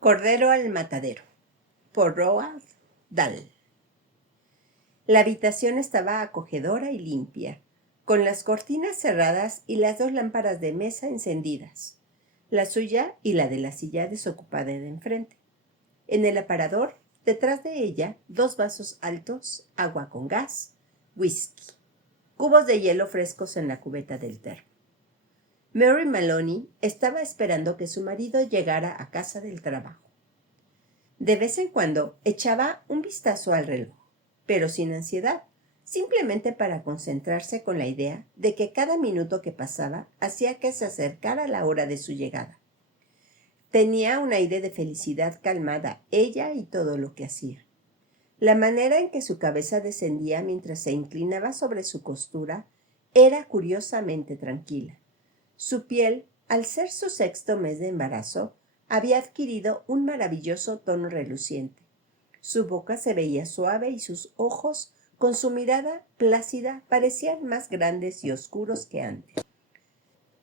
Cordero al matadero, por Roald Dahl. La habitación estaba acogedora y limpia, con las cortinas cerradas y las dos lámparas de mesa encendidas, la suya y la de la silla desocupada de enfrente. En el aparador, detrás de ella, 2 vasos altos, agua con gas, whisky, cubos de hielo frescos en la cubeta del termo. Mary Maloney estaba esperando que su marido llegara a casa del trabajo. De vez en cuando echaba un vistazo al reloj, pero sin ansiedad, simplemente para concentrarse con la idea de que cada minuto que pasaba hacía que se acercara la hora de su llegada. Tenía un aire de felicidad calmada, ella y todo lo que hacía. La manera en que su cabeza descendía mientras se inclinaba sobre su costura era curiosamente tranquila. Su piel, al ser su 6º mes de embarazo, había adquirido un maravilloso tono reluciente. Su boca se veía suave y sus ojos, con su mirada plácida, parecían más grandes y oscuros que antes.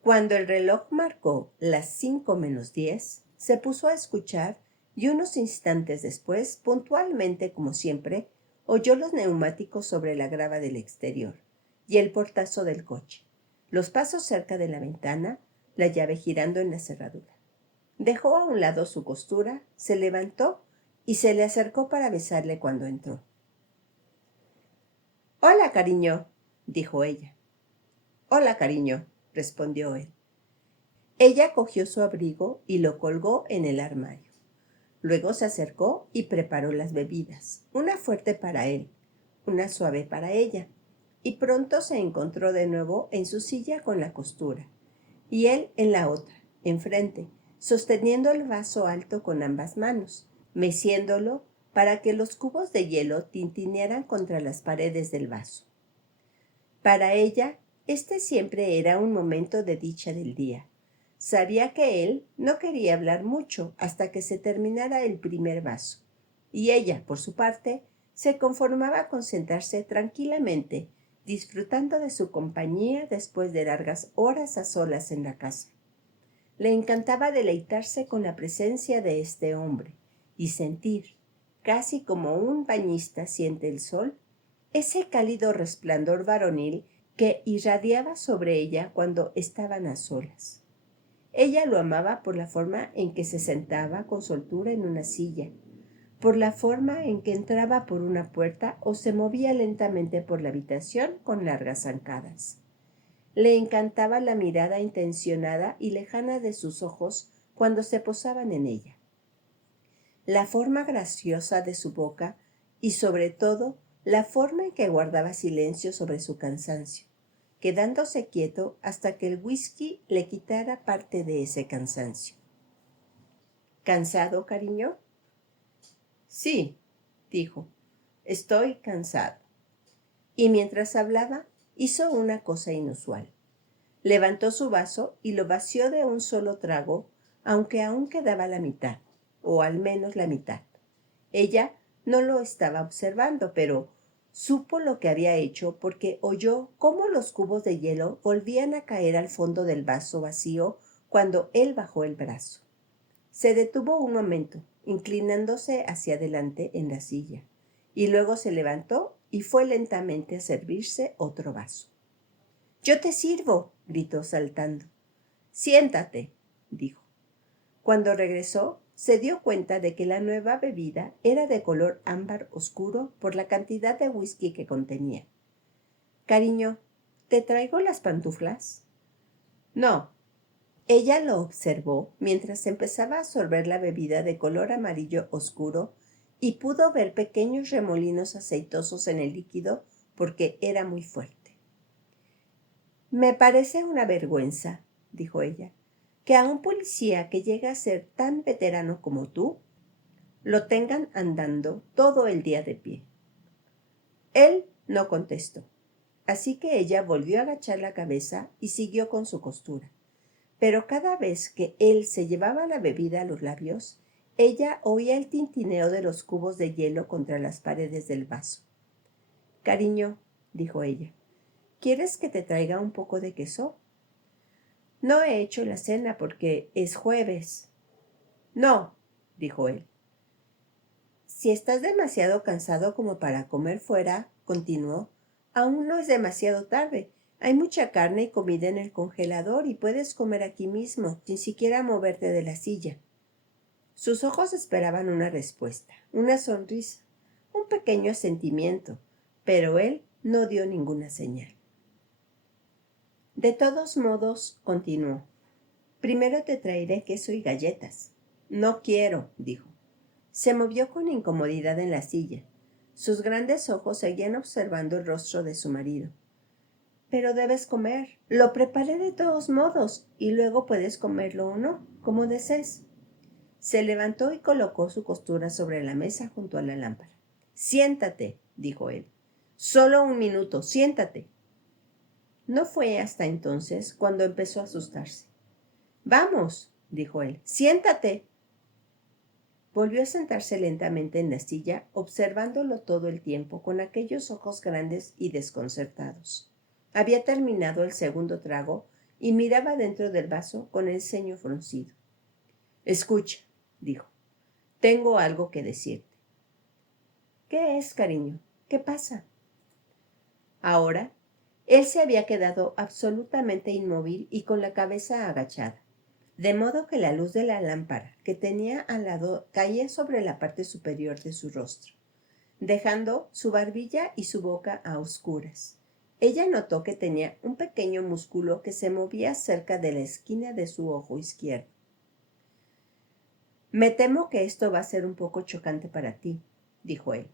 Cuando el reloj marcó las 5:10, se puso a escuchar y unos instantes después, puntualmente como siempre, oyó los neumáticos sobre la grava del exterior y el portazo del coche, los pasos cerca de la ventana, la llave girando en la cerradura. Dejó a un lado su costura, se levantó y se le acercó para besarle cuando entró. «Hola, cariño», dijo ella. «Hola, cariño», respondió él. Ella cogió su abrigo y lo colgó en el armario. Luego se acercó y preparó las bebidas, una fuerte para él, una suave para ella, y pronto se encontró de nuevo en su silla con la costura, y él en la otra, enfrente, sosteniendo el vaso alto con ambas manos, meciéndolo para que los cubos de hielo tintinearan contra las paredes del vaso. Para ella, este siempre era un momento de dicha del día. Sabía que él no quería hablar mucho hasta que se terminara el primer vaso, y ella, por su parte, se conformaba con sentarse tranquilamente, disfrutando de su compañía después de largas horas a solas en la casa. Le encantaba deleitarse con la presencia de este hombre y sentir, casi como un bañista siente el sol, ese cálido resplandor varonil que irradiaba sobre ella cuando estaban a solas. Ella lo amaba por la forma en que se sentaba con soltura en una silla, por la forma en que entraba por una puerta o se movía lentamente por la habitación con largas zancadas. Le encantaba la mirada intencionada y lejana de sus ojos cuando se posaban en ella, la forma graciosa de su boca y, sobre todo, la forma en que guardaba silencio sobre su cansancio, quedándose quieto hasta que el whisky le quitara parte de ese cansancio. ¿Cansado, cariño? Sí, dijo, estoy cansado. Y mientras hablaba, hizo una cosa inusual. Levantó su vaso y lo vació de un solo trago, aunque aún quedaba la mitad, o al menos la mitad. Ella no lo estaba observando, pero supo lo que había hecho porque oyó cómo los cubos de hielo volvían a caer al fondo del vaso vacío cuando él bajó el brazo. Se detuvo un momento, inclinándose hacia adelante en la silla, y luego se levantó y fue lentamente a servirse otro vaso. «Yo te sirvo», gritó saltando. «Siéntate», dijo. Cuando regresó, se dio cuenta de que la nueva bebida era de color ámbar oscuro por la cantidad de whisky que contenía. «Cariño, ¿te traigo las pantuflas?» «No». Ella lo observó mientras empezaba a sorber la bebida de color amarillo oscuro y pudo ver pequeños remolinos aceitosos en el líquido porque era muy fuerte. «Me parece una vergüenza», dijo ella, «que a un policía que llega a ser tan veterano como tú lo tengan andando todo el día de pie». Él no contestó, así que ella volvió a agachar la cabeza y siguió con su costura. Pero cada vez que él se llevaba la bebida a los labios, ella oía el tintineo de los cubos de hielo contra las paredes del vaso. «Cariño», dijo ella, «¿quieres que te traiga un poco de queso?» «No he hecho la cena porque es jueves». «No», dijo él. Si estás demasiado cansado como para comer fuera, continuó, aún no es demasiado tarde. Hay mucha carne y comida en el congelador y puedes comer aquí mismo, sin siquiera moverte de la silla. Sus ojos esperaban una respuesta, una sonrisa, un pequeño asentimiento, pero él no dio ninguna señal. De todos modos, continuó, primero te traeré queso y galletas. No quiero, dijo. Se movió con incomodidad en la silla. Sus grandes ojos seguían observando el rostro de su marido. Pero debes comer. Lo preparé de todos modos, y luego puedes comerlo o no, como desees. Se levantó y colocó su costura sobre la mesa junto a la lámpara. Siéntate, dijo él. Solo un minuto, siéntate. No fue hasta entonces cuando empezó a asustarse. Vamos, dijo él, siéntate. Volvió a sentarse lentamente en la silla, observándolo todo el tiempo con aquellos ojos grandes y desconcertados. Había terminado el segundo trago y miraba dentro del vaso con el ceño fruncido. Escucha, dijo, tengo algo que decirte. ¿Qué es, cariño? ¿Qué pasa? Ahora, él se había quedado absolutamente inmóvil y con la cabeza agachada, de modo que la luz de la lámpara que tenía al lado caía sobre la parte superior de su rostro, dejando su barbilla y su boca a oscuras. Ella notó que tenía un pequeño músculo que se movía cerca de la esquina de su ojo izquierdo. Me temo que esto va a ser un poco chocante para ti, dijo él.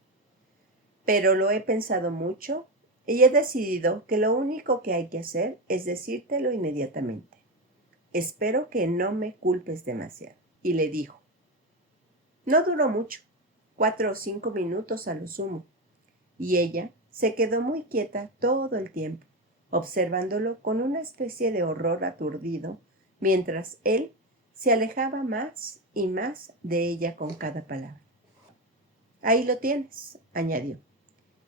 Pero lo he pensado mucho y he decidido que lo único que hay que hacer es decírtelo inmediatamente. Espero que no me culpes demasiado. Y le dijo. No duró mucho, 4 o 5 minutos a lo sumo, y ella se quedó muy quieta todo el tiempo, observándolo con una especie de horror aturdido, mientras él se alejaba más y más de ella con cada palabra. Ahí lo tienes, añadió.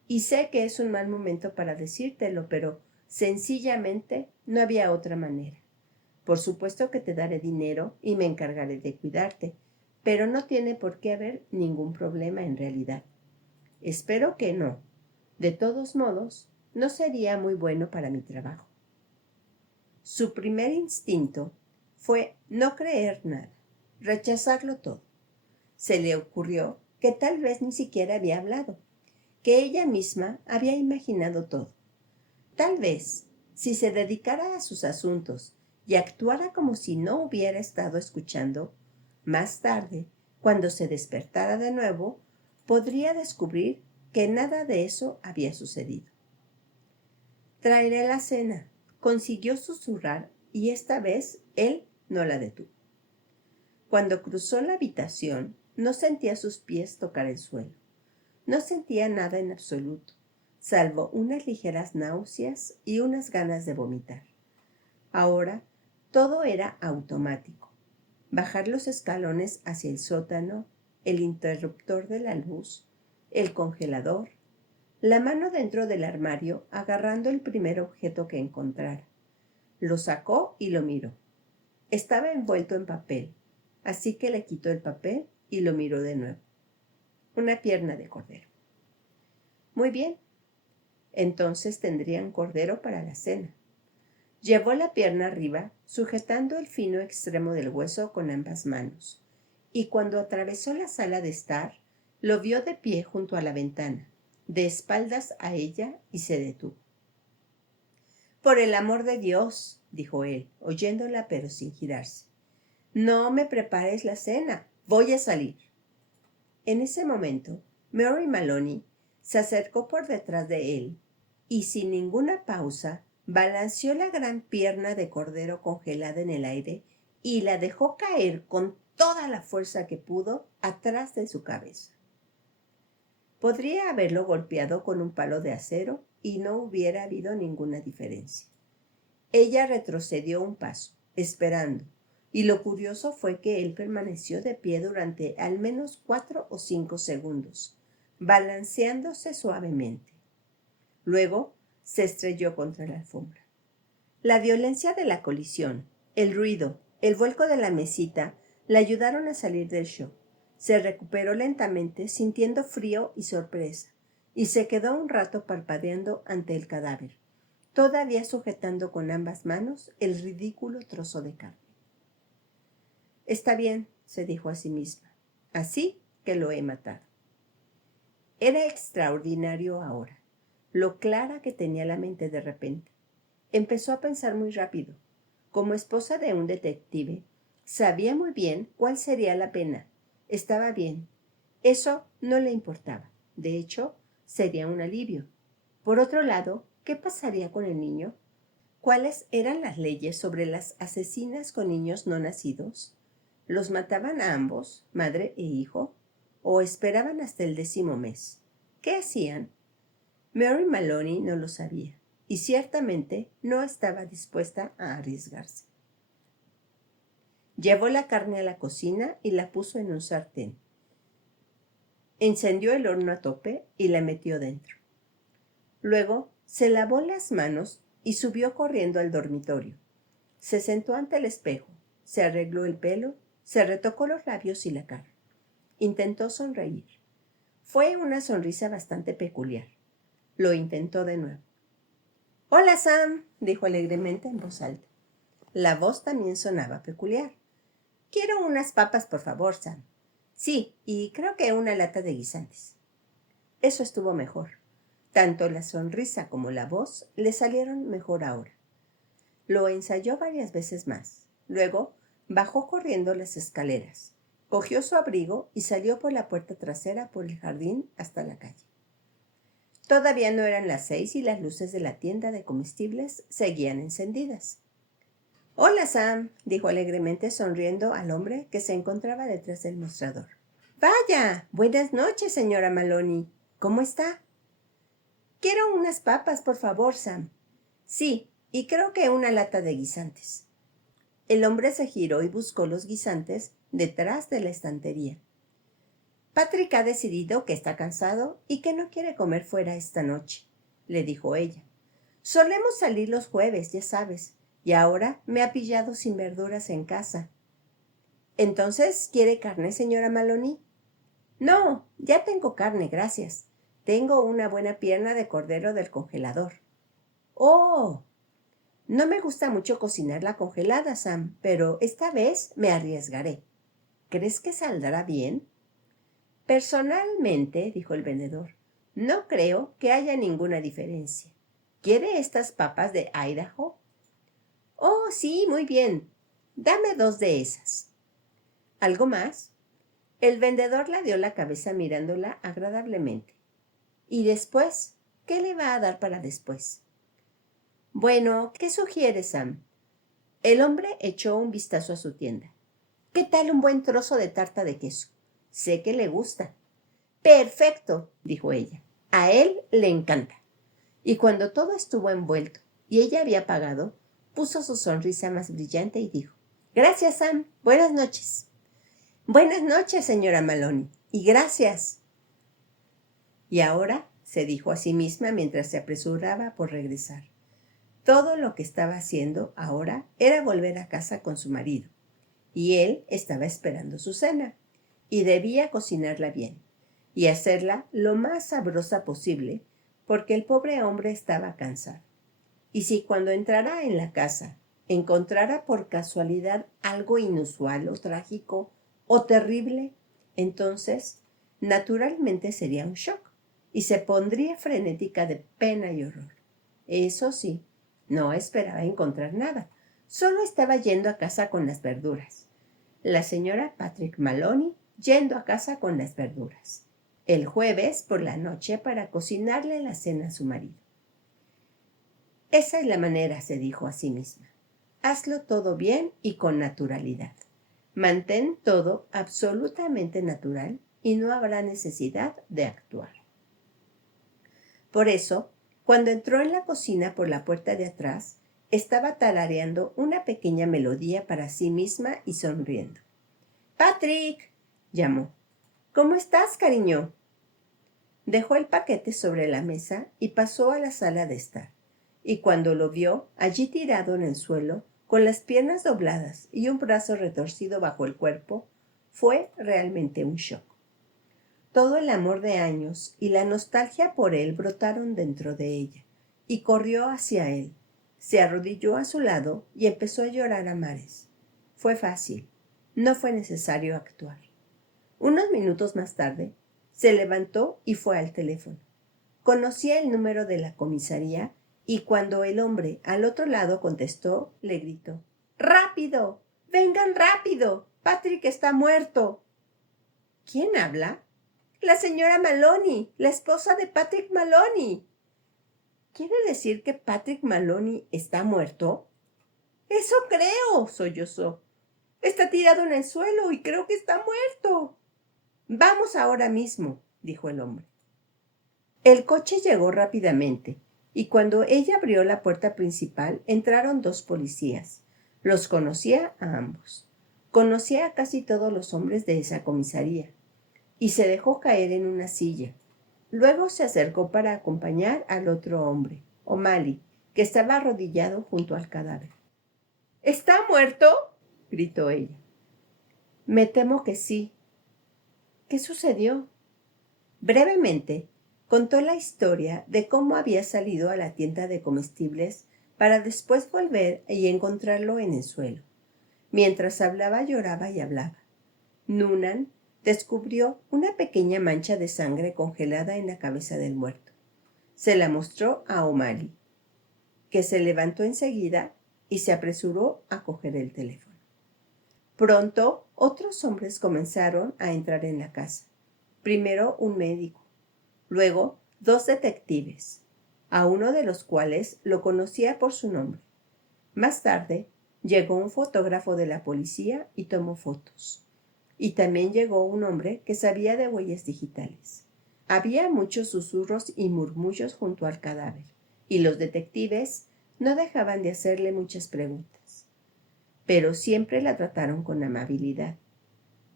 Y sé que es un mal momento para decírtelo, pero sencillamente no había otra manera. Por supuesto que te daré dinero y me encargaré de cuidarte, pero no tiene por qué haber ningún problema en realidad. Espero que no. De todos modos, no sería muy bueno para mi trabajo. Su primer instinto fue no creer nada, rechazarlo todo. Se le ocurrió que tal vez ni siquiera había hablado, que ella misma había imaginado todo. Tal vez, si se dedicara a sus asuntos y actuara como si no hubiera estado escuchando, más tarde, cuando se despertara de nuevo, podría descubrir que nada de eso había sucedido. Traeré la cena, consiguió susurrar, y esta vez él no la detuvo. Cuando cruzó la habitación, no sentía sus pies tocar el suelo. No sentía nada en absoluto, salvo unas ligeras náuseas y unas ganas de vomitar. Ahora todo era automático. Bajar los escalones hacia el sótano, el interruptor de la luz, el congelador, la mano dentro del armario agarrando el primer objeto que encontrara. Lo sacó y lo miró. Estaba envuelto en papel, así que le quitó el papel y lo miró de nuevo. Una pierna de cordero. Muy bien, entonces tendrían cordero para la cena. Llevó la pierna arriba, sujetando el fino extremo del hueso con ambas manos, y cuando atravesó la sala de estar, lo vio de pie junto a la ventana, de espaldas a ella, y se detuvo. Por el amor de Dios, dijo él, oyéndola pero sin girarse, no me prepares la cena, voy a salir. En ese momento, Mary Maloney se acercó por detrás de él y sin ninguna pausa balanceó la gran pierna de cordero congelada en el aire y la dejó caer con toda la fuerza que pudo atrás de su cabeza. Podría haberlo golpeado con un palo de acero y no hubiera habido ninguna diferencia. Ella retrocedió un paso, esperando, y lo curioso fue que él permaneció de pie durante al menos 4 o 5 segundos, balanceándose suavemente. Luego se estrelló contra la alfombra. La violencia de la colisión, el ruido, el vuelco de la mesita le ayudaron a salir del shock, Se recuperó lentamente, sintiendo frío y sorpresa, y se quedó un rato parpadeando ante el cadáver, todavía sujetando con ambas manos el ridículo trozo de carne. Está bien, se dijo a sí misma, así que lo he matado. Era extraordinario ahora, lo clara que tenía la mente de repente. Empezó a pensar muy rápido. Como esposa de un detective, sabía muy bien cuál sería la pena. Estaba bien. Eso no le importaba. De hecho, sería un alivio. Por otro lado, ¿qué pasaría con el niño? ¿Cuáles eran las leyes sobre las asesinas con niños no nacidos? ¿Los mataban a ambos, madre e hijo? ¿O esperaban hasta el 10º mes? ¿Qué hacían? Mary Maloney no lo sabía, y ciertamente no estaba dispuesta a arriesgarse. Llevó la carne a la cocina y la puso en un sartén. Encendió el horno a tope y la metió dentro. Luego se lavó las manos y subió corriendo al dormitorio. Se sentó ante el espejo, se arregló el pelo, se retocó los labios y la cara. Intentó sonreír. Fue una sonrisa bastante peculiar. Lo intentó de nuevo. «Hola, Sam», dijo alegremente en voz alta. La voz también sonaba peculiar. «Quiero unas papas, por favor, Sam». «Sí, y creo que una lata de guisantes». Eso estuvo mejor. Tanto la sonrisa como la voz le salieron mejor ahora. Lo ensayó varias veces más. Luego bajó corriendo las escaleras, cogió su abrigo y salió por la puerta trasera por el jardín hasta la calle. Todavía no eran las 6 y las luces de la tienda de comestibles seguían encendidas. «Hola, Sam», dijo alegremente sonriendo al hombre que se encontraba detrás del mostrador. «Vaya, buenas noches, señora Maloney. ¿Cómo está?» «Quiero unas papas, por favor, Sam». «Sí, y creo que una lata de guisantes». El hombre se giró y buscó los guisantes detrás de la estantería. «Patrick ha decidido que está cansado y que no quiere comer fuera esta noche», le dijo ella. «Solemos salir los jueves, ya sabes, y ahora me ha pillado sin verduras en casa». «¿Entonces quiere carne, señora Maloney?» «No, ya tengo carne, gracias. Tengo una buena pierna de cordero del congelador». «Oh, no me gusta mucho cocinarla congelada, Sam, pero esta vez me arriesgaré. ¿Crees que saldrá bien?» «Personalmente», dijo el vendedor, «no creo que haya ninguna diferencia. ¿Quiere estas papas de Idaho?» «Oh, sí, muy bien. Dame 2 de esas». «¿Algo más?» El vendedor la dio la cabeza mirándola agradablemente. «¿Y después? ¿Qué le va a dar para después?» «Bueno, ¿qué sugiere, Sam?» El hombre echó un vistazo a su tienda. «¿Qué tal un buen trozo de tarta de queso? Sé que le gusta». «Perfecto», dijo ella. «A él le encanta». Y cuando todo estuvo envuelto y ella había pagado, puso su sonrisa más brillante y dijo: «Gracias, Sam. Buenas noches». «Buenas noches, señora Maloney. Y gracias». Y ahora, se dijo a sí misma mientras se apresuraba por regresar, todo lo que estaba haciendo ahora era volver a casa con su marido. Y él estaba esperando su cena. Y debía cocinarla bien. Y hacerla lo más sabrosa posible, porque el pobre hombre estaba cansado. Y si cuando entrara en la casa encontrara por casualidad algo inusual o trágico o terrible, entonces naturalmente sería un shock y se pondría frenética de pena y horror. Eso sí, no esperaba encontrar nada. Solo estaba yendo a casa con las verduras. La señora Patrick Maloney yendo a casa con las verduras. El jueves por la noche para cocinarle la cena a su marido. Esa es la manera, se dijo a sí misma. Hazlo todo bien y con naturalidad. Mantén todo absolutamente natural y no habrá necesidad de actuar. Por eso, cuando entró en la cocina por la puerta de atrás, estaba tarareando una pequeña melodía para sí misma y sonriendo. «Patrick», llamó. «¿Cómo estás, cariño?» Dejó el paquete sobre la mesa y pasó a la sala de estar. Y cuando lo vio, allí tirado en el suelo, con las piernas dobladas y un brazo retorcido bajo el cuerpo, fue realmente un shock. Todo el amor de años y la nostalgia por él brotaron dentro de ella, y corrió hacia él. Se arrodilló a su lado y empezó a llorar a mares. Fue fácil, no fue necesario actuar. Unos minutos más tarde, se levantó y fue al teléfono. Conocía el número de la comisaría y cuando el hombre al otro lado contestó, le gritó: ¡Rápido! ¡Vengan rápido! ¡Patrick está muerto! ¿Quién habla? La señora Maloney, la esposa de Patrick Maloney. ¿Quiere decir que Patrick Maloney está muerto? Eso creo, sollozó. Está tirado en el suelo y creo que está muerto. Vamos ahora mismo, dijo el hombre. El coche llegó rápidamente y cuando ella abrió la puerta principal entraron 2 policías. Los conocía a ambos. Conocía a casi todos los hombres de esa comisaría y se dejó caer en una silla. Luego se acercó para acompañar al otro hombre, O'Malley, que estaba arrodillado junto al cadáver. ¿Está muerto?, gritó ella. Me temo que sí. ¿Qué sucedió? Brevemente, contó la historia de cómo había salido a la tienda de comestibles para después volver y encontrarlo en el suelo. Mientras hablaba, lloraba y hablaba. Noonan descubrió una pequeña mancha de sangre congelada en la cabeza del muerto. Se la mostró a O'Malley, que se levantó enseguida y se apresuró a coger el teléfono. Pronto, otros hombres comenzaron a entrar en la casa. Primero un médico, luego 2 detectives, a uno de los cuales lo conocía por su nombre. Más tarde, llegó un fotógrafo de la policía y tomó fotos. Y también llegó un hombre que sabía de huellas digitales. Había muchos susurros y murmullos junto al cadáver, y los detectives no dejaban de hacerle muchas preguntas. Pero siempre la trataron con amabilidad.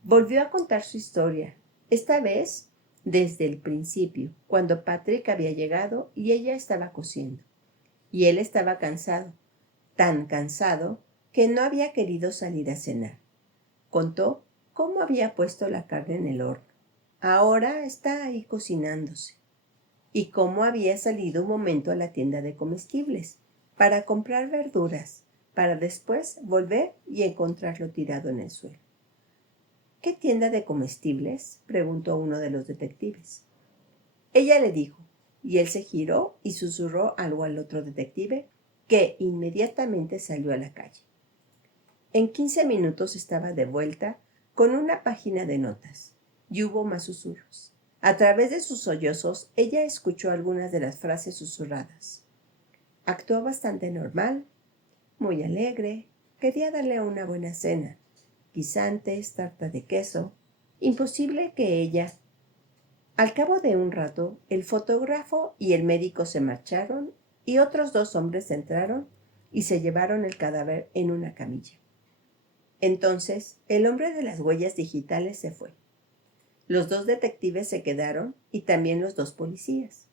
Volvió a contar su historia, esta vez desde el principio, cuando Patrick había llegado y ella estaba cosiendo. Y él estaba cansado, tan cansado que no había querido salir a cenar. Contó cómo había puesto la carne en el horno. Ahora está ahí cocinándose. Y cómo había salido un momento a la tienda de comestibles para comprar verduras, para después volver y encontrarlo tirado en el suelo. ¿Qué tienda de comestibles?, preguntó uno de los detectives. Ella le dijo, y él se giró y susurró algo al otro detective, que inmediatamente salió a la calle. En 15 minutos estaba de vuelta con una página de notas, y hubo más susurros. A través de sus sollozos, ella escuchó algunas de las frases susurradas. Actuó bastante normal, muy alegre, quería darle una buena cena, guisantes, tarta de queso. Imposible que ella. Al cabo de un rato, el fotógrafo y el médico se marcharon y otros 2 hombres entraron y se llevaron el cadáver en una camilla. Entonces, el hombre de las huellas digitales se fue. Los 2 detectives se quedaron y también los 2 policías.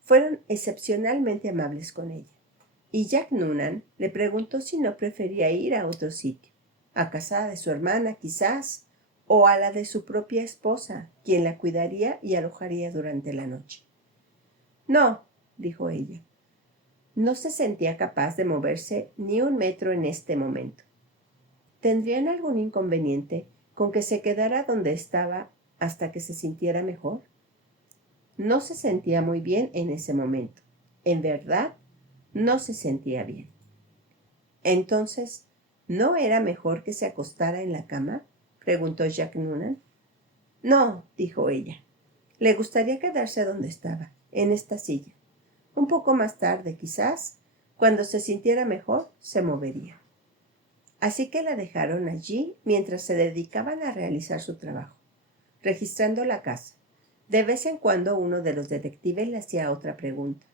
Fueron excepcionalmente amables con ella. Y Jack Noonan le preguntó si no prefería ir a otro sitio, a casa de su hermana quizás, o a la de su propia esposa, quien la cuidaría y alojaría durante la noche. No, dijo ella. No se sentía capaz de moverse ni un metro en este momento. ¿Tendrían algún inconveniente con que se quedara donde estaba hasta que se sintiera mejor? No se sentía muy bien en ese momento. En verdad, no se sentía bien. Entonces, ¿no era mejor que se acostara en la cama?, preguntó Jack Noonan. No, dijo ella. Le gustaría quedarse donde estaba, en esta silla. Un poco más tarde, quizás, cuando se sintiera mejor, se movería. Así que la dejaron allí mientras se dedicaban a realizar su trabajo, registrando la casa. De vez en cuando uno de los detectives le hacía otra pregunta.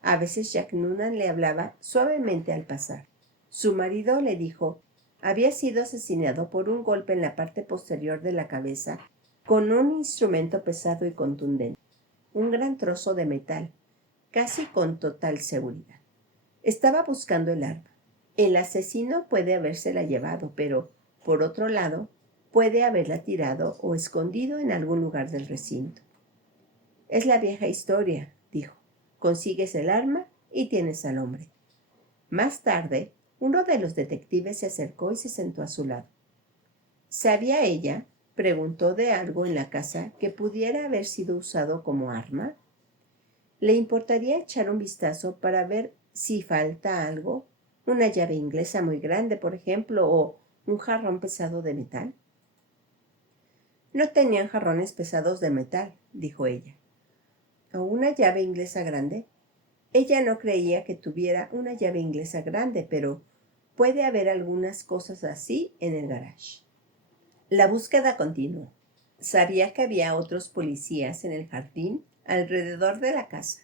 A veces Jack Noonan le hablaba suavemente al pasar. Su marido, le dijo, había sido asesinado por un golpe en la parte posterior de la cabeza con un instrumento pesado y contundente, un gran trozo de metal, casi con total seguridad. Estaba buscando el arma. El asesino puede habérsela llevado, pero, por otro lado, puede haberla tirado o escondido en algún lugar del recinto. Es la vieja historia, dijo. Consigues el arma y tienes al hombre. Más tarde, uno de los detectives se acercó y se sentó a su lado. ¿Sabía ella? Preguntó de algo en la casa que pudiera haber sido usado como arma. ¿Le importaría echar un vistazo para ver si falta algo? ¿Una llave inglesa muy grande, por ejemplo, o un jarrón pesado de metal? No tenían jarrones pesados de metal, dijo ella. ¿O una llave inglesa grande? Ella no creía que tuviera una llave inglesa grande, pero puede haber algunas cosas así en el garage. La búsqueda continuó. Sabía que había otros policías en el jardín alrededor de la casa.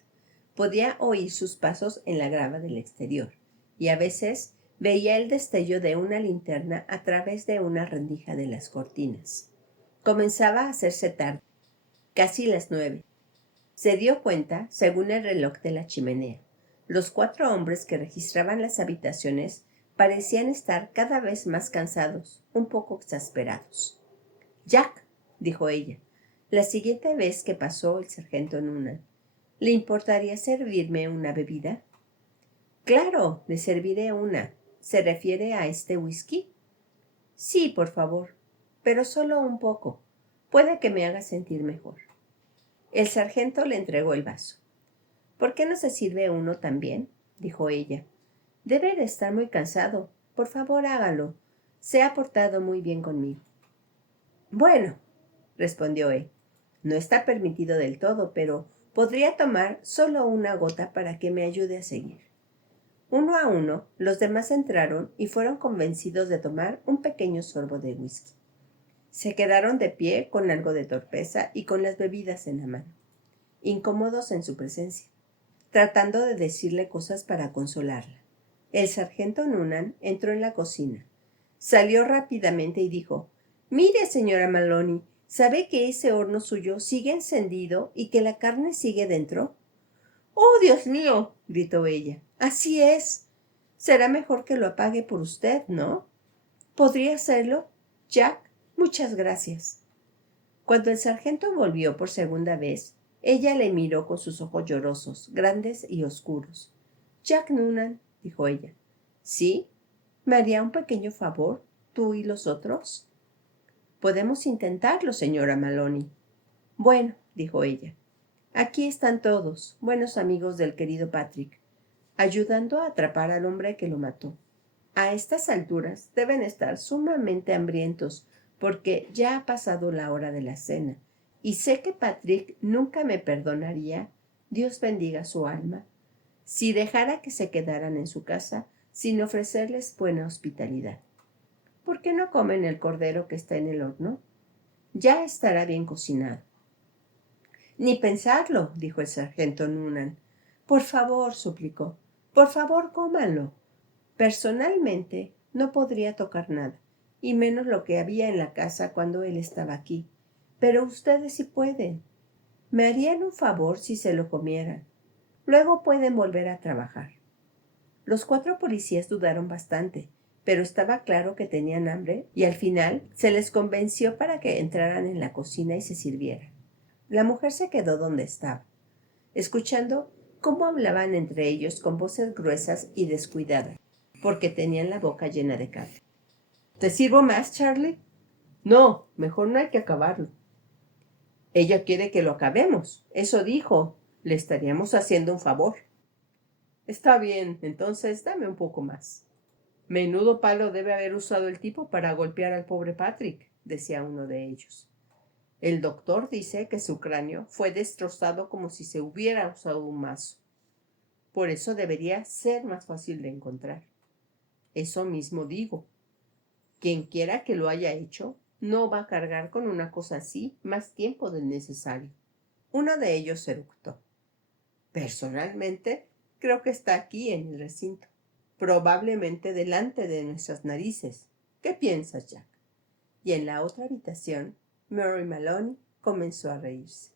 Podía oír sus pasos en la grava del exterior, y a veces veía el destello de una linterna a través de una rendija de las cortinas. Comenzaba a hacerse tarde, casi las 9. Se dio cuenta, según el reloj de la chimenea. Los 4 hombres que registraban las habitaciones parecían estar cada vez más cansados, un poco exasperados. «Jack», dijo ella, la siguiente vez que pasó el sargento Noonan, «¿le importaría servirme una bebida?» «Claro, le serviré una. ¿Se refiere a este whisky?» «Sí, por favor, pero solo un poco. Puede que me haga sentir mejor». El sargento le entregó el vaso. «¿Por qué no se sirve uno también?», dijo ella. «Debe de estar muy cansado. Por favor, hágalo. Se ha portado muy bien conmigo». «Bueno», respondió él, «no está permitido del todo, pero podría tomar solo una gota para que me ayude a seguir». Uno a uno, los demás entraron y fueron convencidos de tomar un pequeño sorbo de whisky. Se quedaron de pie con algo de torpeza y con las bebidas en la mano, incómodos en su presencia, tratando de decirle cosas para consolarla. El sargento Noonan entró en la cocina. Salió rápidamente y dijo: «Mire, señora Maloney, ¿sabe que ese horno suyo sigue encendido y que la carne sigue dentro?» «¡Oh, Dios mío!», gritó ella. «Así es. Será mejor que lo apague por usted, ¿no? ¿Podría hacerlo, Jack? Muchas gracias». Cuando el sargento volvió por segunda vez, ella le miró con sus ojos llorosos, grandes y oscuros. «Jack Noonan», dijo ella. «¿Sí? ¿Me haría un pequeño favor, tú y los otros?» «Podemos intentarlo, señora Maloney». «Bueno», dijo ella. «Aquí están todos, buenos amigos del querido Patrick, ayudando a atrapar al hombre que lo mató. A estas alturas deben estar sumamente hambrientos, porque ya ha pasado la hora de la cena, y sé que Patrick nunca me perdonaría, Dios bendiga su alma, si dejara que se quedaran en su casa sin ofrecerles buena hospitalidad. ¿Por qué no comen el cordero que está en el horno? Ya estará bien cocinado». «Ni pensarlo», dijo el sargento Noonan. «Por favor», suplicó, «por favor, cómanlo. Personalmente, no podría tocar nada, y menos lo que había en la casa cuando él estaba aquí. Pero ustedes sí pueden. Me harían un favor si se lo comieran. Luego pueden volver a trabajar». Los 4 policías dudaron bastante, pero estaba claro que tenían hambre y al final se les convenció para que entraran en la cocina y se sirvieran. La mujer se quedó donde estaba, escuchando cómo hablaban entre ellos con voces gruesas y descuidadas, porque tenían la boca llena de carne. «¿Te sirvo más, Charlie?» «No, mejor no hay que acabarlo». «Ella quiere que lo acabemos. Eso dijo. Le estaríamos haciendo un favor». «Está bien, entonces dame un poco más». «Menudo palo debe haber usado el tipo para golpear al pobre Patrick», decía uno de ellos. «El doctor dice que su cráneo fue destrozado como si se hubiera usado un mazo. Por eso debería ser más fácil de encontrar». «Eso mismo digo. Quien quiera que lo haya hecho no va a cargar con una cosa así más tiempo del necesario». Uno de ellos eructó. «Personalmente, creo que está aquí en el recinto, probablemente delante de nuestras narices. ¿Qué piensas, Jack?» Y en la otra habitación, Mary Maloney comenzó a reírse.